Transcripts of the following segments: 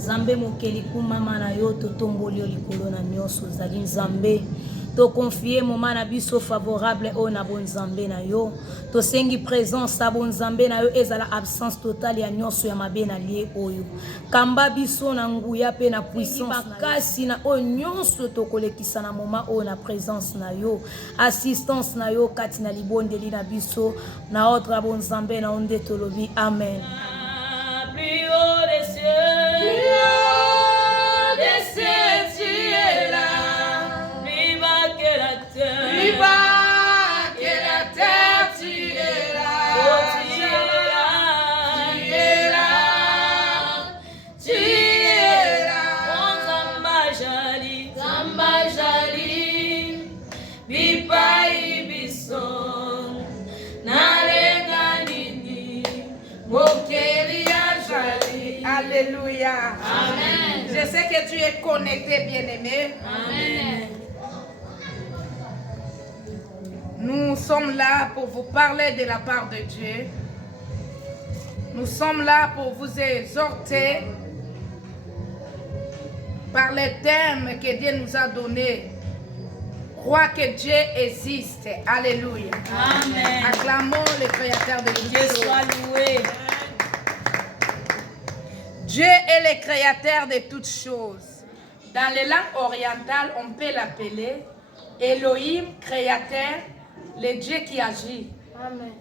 Nzambe mokeli kumama na yo totomboli likolo na nyonso zali Nzambe. To confier moment na biso favorable o na bon Nzambe na yo. To sengi présence à bon Nzambe na yo ezala absence totale ya nyonso ya mabe na lie oyo. Kamba biso na nguya pe na puissance kasi na o nyonso to kolekisa na moment o na présence na yo. Assistance na yo kati na libondeli na biso na ordre bon Nzambe na onde tolobi amen. Plus haut des cieux, tu es là. Plus bas que la terre, tu es là. Oh, tu es là, tu es là, tu es là. Oh, Zamba Jali, Bipa Ibison, Nalenga Nini, Mokelia Jali. Alléluia. Amen. Je sais que tu es connecté, bien-aimé. Amen. Nous sommes là pour vous parler de la part de Dieu. Nous sommes là pour vous exhorter par les thèmes que Dieu nous a donnés. Crois que Dieu existe. Alléluia. Amen. Acclamons le Créateur de Dieu l'univers. soit loué. Dieu est le Créateur de toutes choses. Dans les langues orientales, on peut l'appeler Elohim, Créateur, le Dieu qui agit. Amen.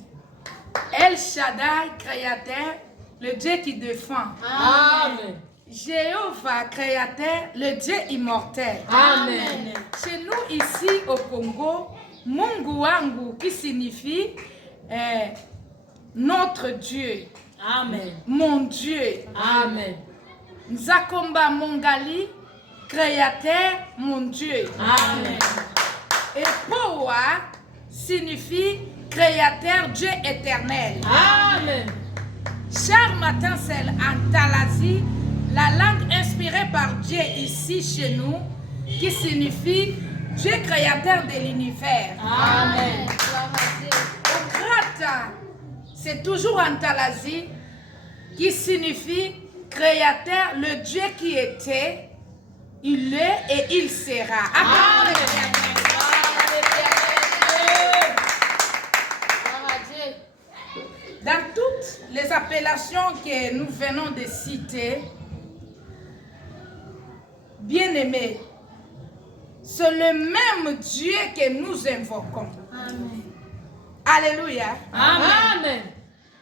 El Shaddai, Créateur, le Dieu qui défend. Amen. Jéhovah, Créateur, le Dieu immortel. Amen. Chez nous ici au Congo, Mungu wangu qui signifie notre Dieu. Amen. Mon Dieu. Amen. Nzakomba Mongali, Créateur, mon Dieu. Amen. Et Powa signifie Créateur, Dieu éternel. Amen. Cher matin, c'est en Talazi, la langue inspirée par Dieu ici chez nous, qui signifie Dieu créateur de l'univers. Amen. Au Grata, c'est toujours en Talazi, qui signifie créateur, le Dieu qui était, il est et il sera. Amen. Dans toutes les appellations que nous venons de citer, bien-aimés, c'est le même Dieu que nous invoquons. Amen. Alléluia. Amen.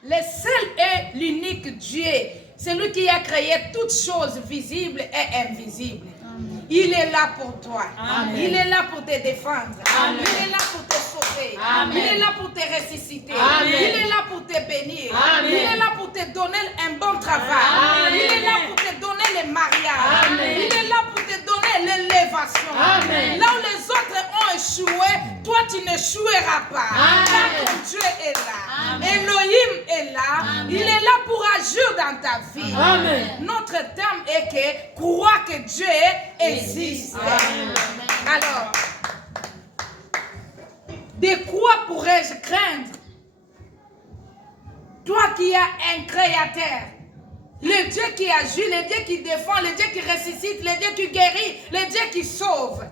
Le seul et l'unique Dieu, celui qui a créé toutes choses visibles et invisibles. Amen. Il est là pour toi. Amen. Il est là pour te défendre. Amen. Il est là pour te sauver. Amen. Il est là pour te ressusciter. Amen. Il est là pour te bénir. Amen. Il est là pour te donner un bon travail. Amen. Il est là pour te donner le mariage. Amen. Il est là pour te donner l'élévation. Amen. Là où les autres ont échoué, toi tu n'échoueras pas. Amen. Car ton Dieu est là. Amen. Elohim est là. Amen. Il est là pour agir dans ta vie. Amen. Notre thème est que crois que Dieu existe. Amen. Alors, de quoi pourrais-je craindre? Toi qui as un créateur, le Dieu qui agit, le Dieu qui défend, le Dieu qui ressuscite, le Dieu qui guérit, le Dieu qui sauve.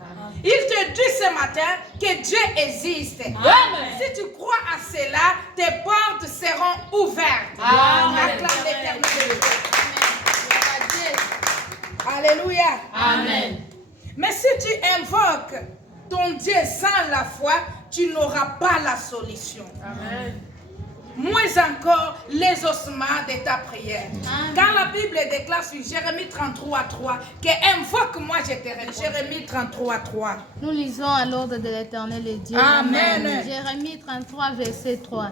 Il te dit ce matin que Dieu existe. Amen. Si tu crois à cela, tes portes seront ouvertes. Amen. Acclame l'Éternel. Alléluia. Amen. Mais si tu invoques ton Dieu sans la foi, tu n'auras pas la solution. Amen. Moins encore les ossements de ta prière. Amen. Car la Bible déclare sur Jérémie 33:3 que invoque-moi je te répondrai. Jérémie 33:3. Nous lisons à l'ordre de l'Éternel et Dieu. Amen. Jérémie 33, verset 3.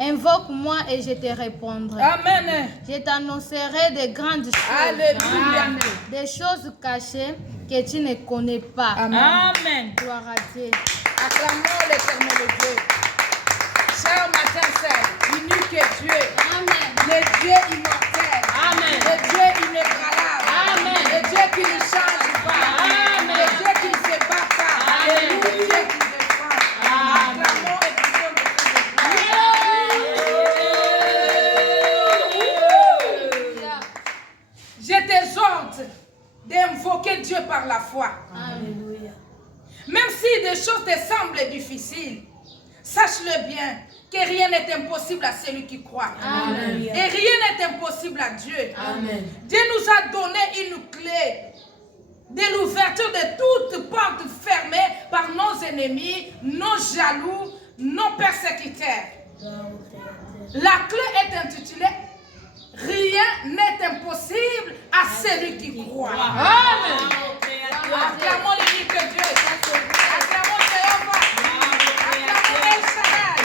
Invoque-moi et je te répondrai. Amen. Je t'annoncerai de grandes choses. Alléluia. Des choses cachées que tu ne connais pas. Amen. Gloire à Dieu. Acclamons l'Éternel Dieu. Cher matin, c'est unique Dieu. Amen. Le Dieu immortel. Amen. Le Dieu inébranlable. Amen. Le Dieu qui ne change pas. Amen. Le Dieu qui ne se bat pas. Amen. Le Dieu qui défend. Amen. Acclamons et prions de Alléluia. Je exhorte d'invoquer Dieu par la foi. Alléluia. Même si des choses te semblent difficiles, sache-le bien que rien n'est impossible à celui qui croit. Amen. Et rien n'est impossible à Dieu. Amen. Dieu nous a donné une clé de l'ouverture de toutes portes fermées par nos ennemis, nos jaloux, nos persécuteurs. La clé est intitulée « Rien n'est impossible à celui qui croit ». Amen. Acclamons l'unique Dieu. Acclamons Jéhovah. Acclamons El Shaddai.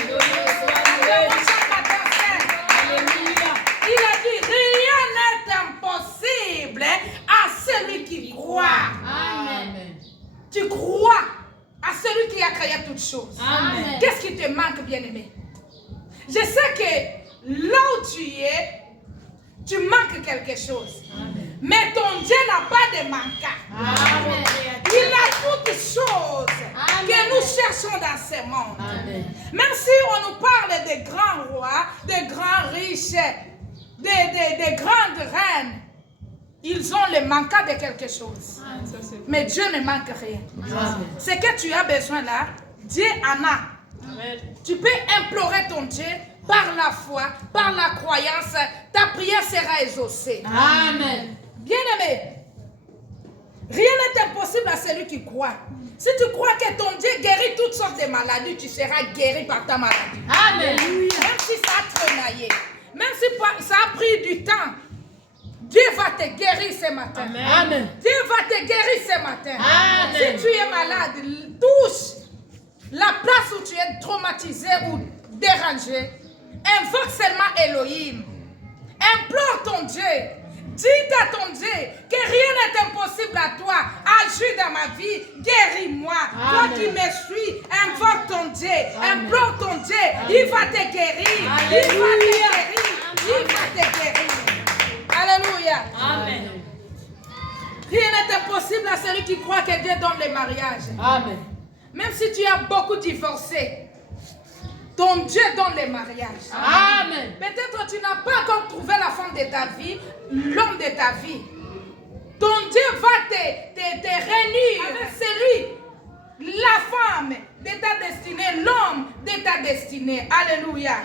Acclamons Shakatansen. Il a dit « Rien n'est impossible à celui qui croit ». Amen. Tu crois à celui qui a créé toutes choses. Amen. Qu'est-ce qui te manque, bien-aimé? Je sais que là où tu es, tu manques quelque chose. Amen. Mais ton Dieu n'a pas de manquant. Amen. Il a toutes choses Amen. que nous cherchons dans ce monde. Amen. Même si on nous parle des grands rois, des grands riches, des grandes reines, ils ont le manquant de quelque chose. Mais Dieu ne manque rien. Amen. Ce que tu as besoin là, Dieu en a. Amen. Tu peux implorer ton Dieu par la foi, par la croyance. Ta prière sera exaucée. Amen. Bien-aimé, rien n'est impossible à celui qui croit. Si tu crois que ton Dieu guérit toutes sortes de maladies, tu seras guéri par ta maladie. Amen. Même si ça a trenaillé, même si ça a pris du temps, Dieu va te guérir ce matin. Amen. Dieu va te guérir ce matin. Amen. Si tu es malade, touche la place où tu es traumatisé ou dérangé. Invoque seulement Elohim. Implore ton Dieu. Dis à ton Dieu que rien n'est impossible à toi. Agis dans ma vie. Guéris-moi. Toi qui me suis, invoque ton Dieu. Implore ton Dieu. Il va te guérir. Il va te guérir. Il va te guérir. Alléluia. Amen. Rien n'est impossible à celui qui croit que Dieu donne le mariage. Amen. Même si tu as beaucoup divorcé, ton Dieu donne le mariage. Amen. Peut-être tu n'as pas encore trouvé la femme de ta vie, l'homme de ta vie. Ton Dieu va te réunir. C'est lui, la femme de ta destinée, l'homme de ta destinée. Alléluia.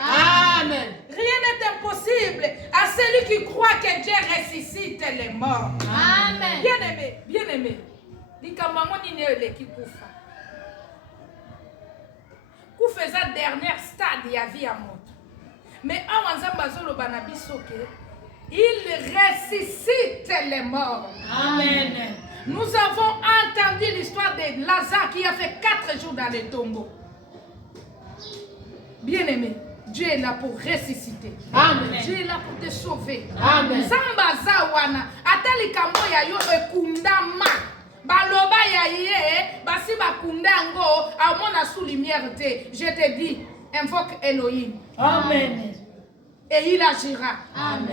Amen. Rien n'est impossible à celui qui croit que Dieu ressuscite les morts. Amen. Bien-aimé, bien-aimé. Kufaisa dernière stade ya vie à moto. Mais en Nzambe banabiso que il ressuscite les morts. Amen. Nous avons entendu l'histoire de Lazare qui a fait 4 jours dans le tombeau. Bien-aimé, Dieu est là pour ressusciter. Amen. Dieu est là pour te sauver. Amen. Samba zawana atali kambo ya yo ekundama. Baloba ya ye basi bakunda ngo amona sous lumière te. Je te dis, invoque Elohim. Amen. Et il agira. Amen.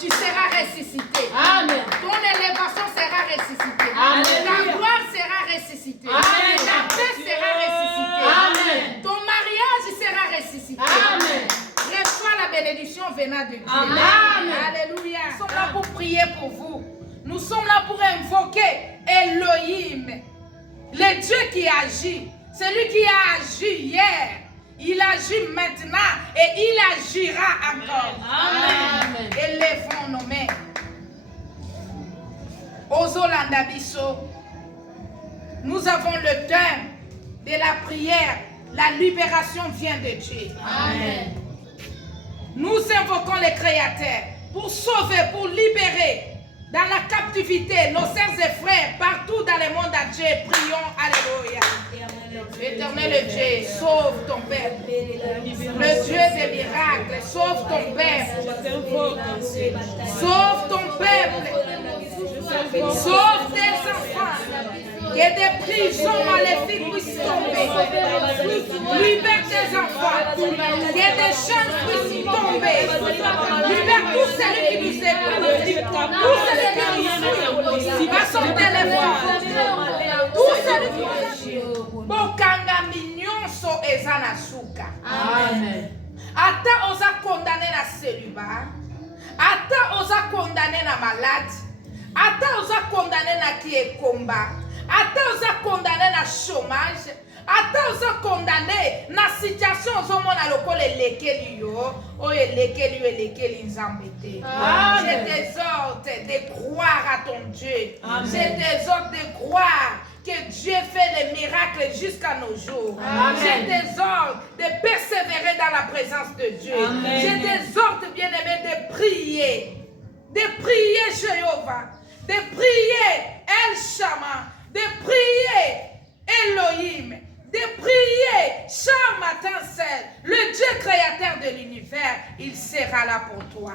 Tu seras ressuscité. Amen. Ton élévation sera ressuscitée. Amen. Ta gloire sera ressuscitée. Amen. Ta paix sera ressuscitée. Amen. Ton mariage sera ressuscité. Amen. Reçois la bénédiction venant de Dieu. Amen. Alléluia. Nous sommes là pour prier pour vous. Nous sommes là pour invoquer Elohim, le Dieu qui agit. Celui qui a agi hier, il agit maintenant et il agira encore. Amen. Élevons nos mains. Ozolanda biso. Nous avons le temps de la prière. La libération vient de Dieu. Amen. Nous invoquons le Créateur pour sauver, pour libérer dans la captivité nos sœurs et frères partout dans le monde entier. Prions. Alléluia. Éternel Dieu, sauve ton peuple. Le Dieu des miracles, sauve ton peuple. Sauve ton peuple. Sauve tes enfants. Que des prisons maléfiques puissent tomber. Libère tes enfants. Que des chaînes puissent tomber. Libère tout celui qui nous écoute. Tout celui qui nous suit. À son téléphone. Tout celui qui nous suit. Bokanga minyonso ezana suka. Amen. Ata oza condamné na célibat. Ata oza condamné na malade. ata oza condamné na qui est combat, ata oza condamné na chômage, ata oza condamné na situation ozomona lokola elekeli yo, oyo elekeli yo elekeli nzambe te. Je t'exhorte de croire à ton Dieu. Je t'exhorte de croire que Dieu fait des miracles jusqu'à nos jours. Je t'exhorte de persévérer dans la présence de Dieu. Je t'exhorte, bien-aimé, de prier Jéhovah, de prier El Shammah, de prier Elohim, de prier chaque matin seul. Le Dieu créateur de l'univers, il sera là pour toi.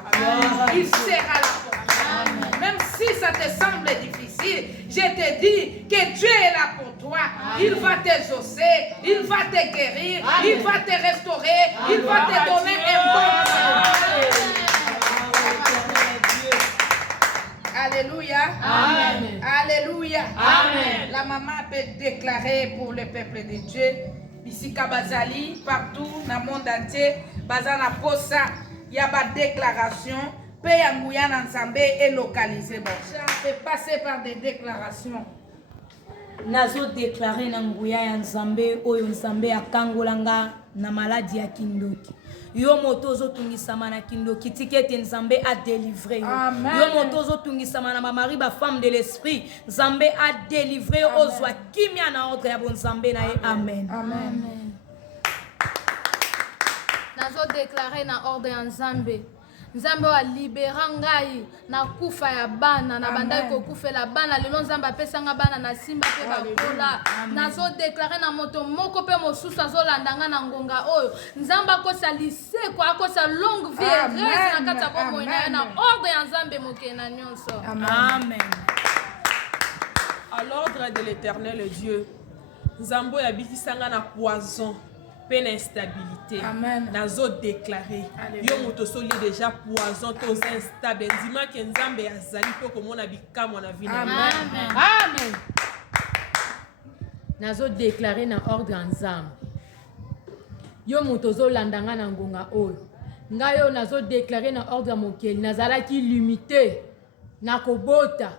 Il sera là pour toi. Même si ça te semble difficile, je te dis que Dieu est là pour toi. Il va t'exaucer, il va te guérir, il va te restaurer, il va te donner un bon travail. Alléluia. Amen. Alléluia. Amen. La maman peut déclarer pour le peuple de Dieu. Ici, Kabazali, partout dans le monde entier, Bazana Posa, il y a des déclarations. Peyangouya Nzambe est localisé. Bon, ça fait passer par des déclarations. Nazo déclaré na nguya ya Nzambe oyo Nzambe akangolanga na maladie ya kindoki. Yo moto ozotungisama na kindoki tikete Nzambe a délivré yo. Yo moto ozotungisama na mamari ba femme de l'esprit Nzambe a délivré ozwa kimia na ordre ya bon Nzambe na ye. Amen. Amen. Nazo déclaré na ordre ya Nzambe. Nzambe wa libera ngai na kufa ya bana na bandai ko kufela bana lelo Nzambe apesanga bana na simba pe bakola. Nazo déclarer na moto moko pe mosusu azolandanga na ngonga oyo Nzambe akosa liseko akosa longue vie heureuse na kati ya bomoi na ordre ya Nzambe mokena nyonso. Amen. À l'ordre de l'Éternel Dieu, Nzambe yabikisanga na poison. Peine instabilité. Nazo déclaré. Yo moto soli déjà poison tos instable. Ndima ke Nzambe azali po komona bikamo na vie na. Amen. Nazo déclaré na ordre Nzambe. Yo moto zo landanga na ngonga oyo. Ngayo nazo déclaré na ordre mokeli nazalaki limité na kobota.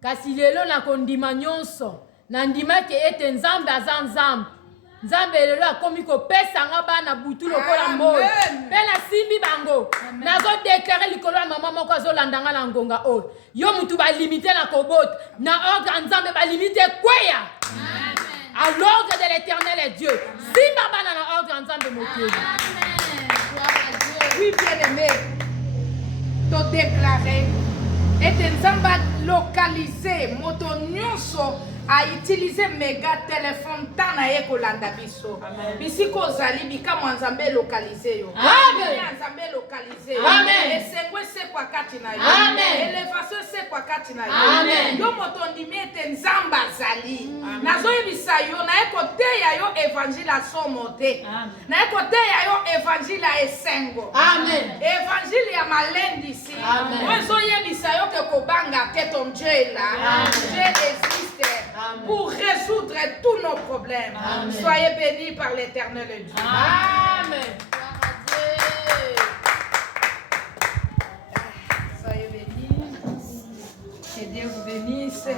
Kasi lelo na kondima nyonso. Na ndima ke ete Nzambe aza Nzambe. Nzambe lelo akomi kopesa nga bana butu lokola mboyo. Pela simbi bango. Nazo déclarer likolo ya mama moko azolandanga na ngonga oyo. Yo mutu ba limité na kobota. Na ordre Nzambe ba limité kweya. Amen. À l'ordre de l'Éternel Dieu. Simba bana na ordre Nzambe mokeli. Amen. Gloire à Dieu. Oui, bien-aimé. To déclarer. Et Nzambe localisé moto nyonso a utilisé méga téléphone tana ye kolanda biso. Bisiko zali bika Nzambe localisé yo. Amen. Nzambe localisé yo. Amen. Esengwe se kwa kati na yo. Amen. Elevation se kwa kati na yo. Amen. Yo moto ndimete Nzambe zali. Nazo yebisa yo na ekote ya yo évangile asomote. Na ekote ya yo évangile esengo. Amen. Évangile ya malendi si. Amen. Ozo yebisa yo ke kobanga ke ton Dieu est là. Dieu existe. Amen. Pour résoudre tous nos problèmes. Amen. Soyez bénis par l'Éternel Dieu. Amen. Gloire à Dieu. Soyez bénis. Que Dieu vous bénisse.